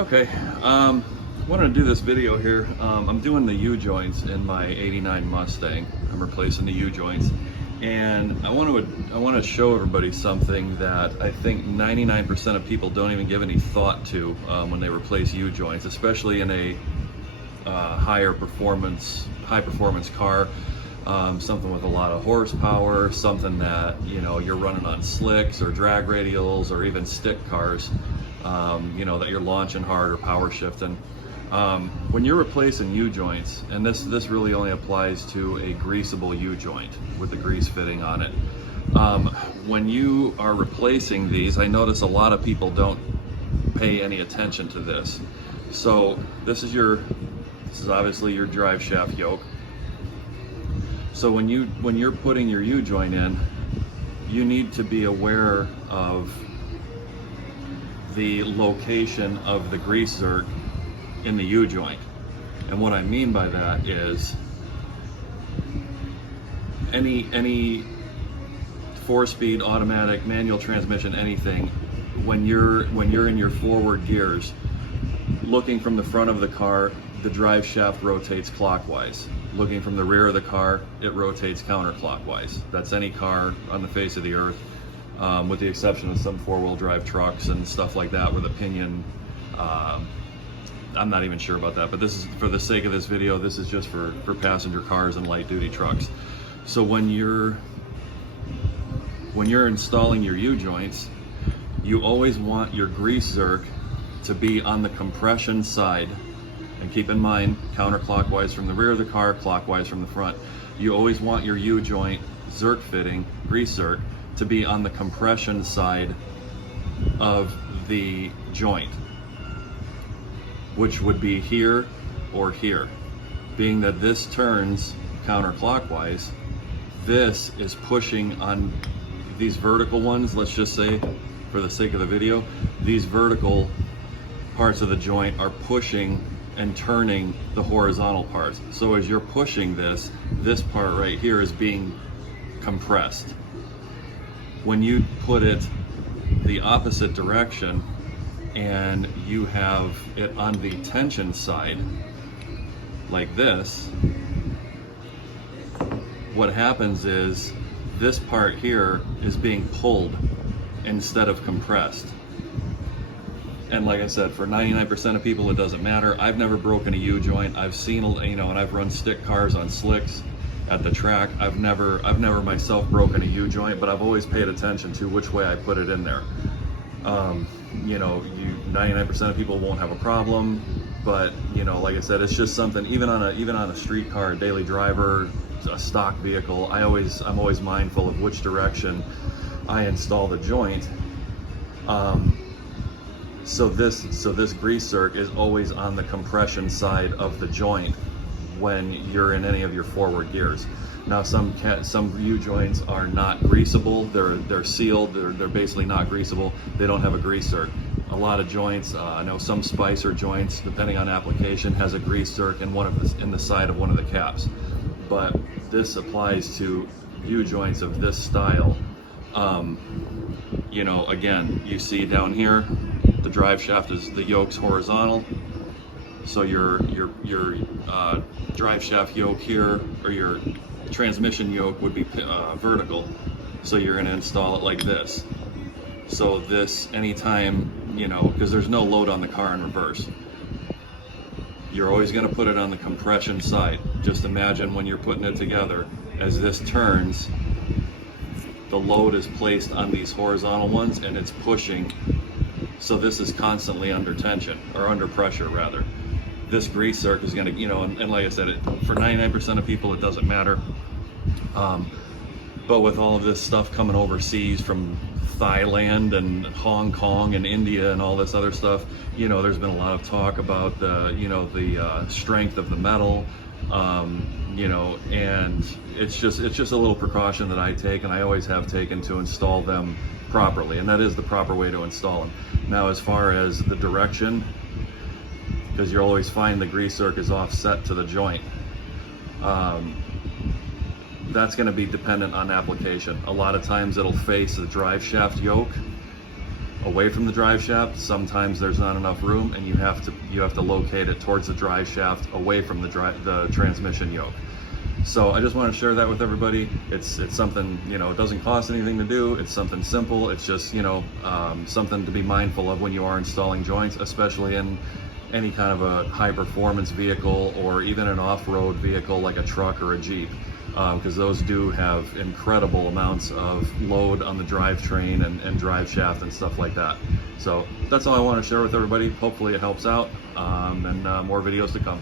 Okay, wanted to do this video here. I'm doing the U-joints in my '89 Mustang. I'm replacing the U-joints, and I want to show everybody something that I think 99% of people don't even give any thought to when they replace U-joints, especially in a high performance car. Something with a lot of horsepower, something that you're running on slicks or drag radials or even stick cars. That you're launching hard or power shifting. When you're replacing U-joints, and this really only applies to a greasable U-joint with the grease fitting on it. When you are replacing these, I notice a lot of people don't pay any attention to this. So this is obviously your drive shaft yoke. So when you're putting your U-joint in, you need to be aware of the location of the grease zerk in the U-joint. And what I mean by that is any 4-speed automatic, manual transmission, anything, when you're in your forward gears, looking from the front of the car, the drive shaft rotates clockwise. Looking from the rear of the car, it rotates counterclockwise. That's any car on the face of the earth, with the exception of some 4-wheel drive trucks and stuff like that where the pinion, I'm not even sure about that, but this is, for the sake of this video, this is just for passenger cars and light duty trucks. So when you're installing your U-joints, you always want your grease zerk to be on the compression side. And keep in mind, counterclockwise from the rear of the car, clockwise from the front. You always want your U-joint zerk fitting, grease zerk, to be on the compression side of the joint, which would be here or here. Being that this turns counterclockwise, this is pushing on these vertical ones, let's just say, for the sake of the video, these vertical parts of the joint are pushing and turning the horizontal parts. So as you're pushing this part right here is being compressed. When you put it the opposite direction and you have it on the tension side, like this, what happens is this part here is being pulled instead of compressed. And like I said, for 99% of people, it doesn't matter. I've never broken a U-joint. I've seen, and I've run stick cars on slicks at the track. I've never myself broken a U-joint, but I've always paid attention to which way I put it in there. 99% of people won't have a problem, but like I said, it's just something. Even on a street car, a daily driver, a stock vehicle, I'm always mindful of which direction I install the joint. So this grease zerk is always on the compression side of the joint when you're in any of your forward gears. Now some U-joints are not greasable. They're sealed. They're basically not greasable. They don't have a grease zerk. A lot of joints, I know some Spicer joints, depending on application, has a grease zerk in the side of one of the caps. But this applies to U-joints of this style. Again, you see down here, the drive shaft the yoke's horizontal, so your drive shaft yoke here, or your transmission yoke, would be vertical. So you're going to install it like this. So this, anytime, because there's no load on the car in reverse, you're always going to put it on the compression side. Just imagine when you're putting it together, as this turns, the load is placed on these horizontal ones and it's pushing. So this is constantly under tension, or under pressure rather. This grease zerk is going to, and like I said, for 99% of people it doesn't matter. But with all of this stuff coming overseas from Thailand and Hong Kong and India and all this other stuff, there's been a lot of talk about the strength of the metal, and it's just a little precaution that I take, and I always have taken, to install them properly, and that is the proper way to install them. Now, as far as the direction, because you'll always find the grease zerk is offset to the joint, that's going to be dependent on application. A lot of times it'll face the drive shaft yoke, away from the drive shaft. Sometimes there's not enough room, and you have to locate it towards the drive shaft, away from the transmission yoke. So I just want to share that with everybody. It's something, you know, it doesn't cost anything to do. It's something simple. It's just, you know, something to be mindful of when you are installing joints, especially in any kind of a high performance vehicle or even an off-road vehicle like a truck or a Jeep, because those do have incredible amounts of load on the drivetrain and drive shaft and stuff like that. So that's all I want to share with everybody. Hopefully it helps out, and more videos to come.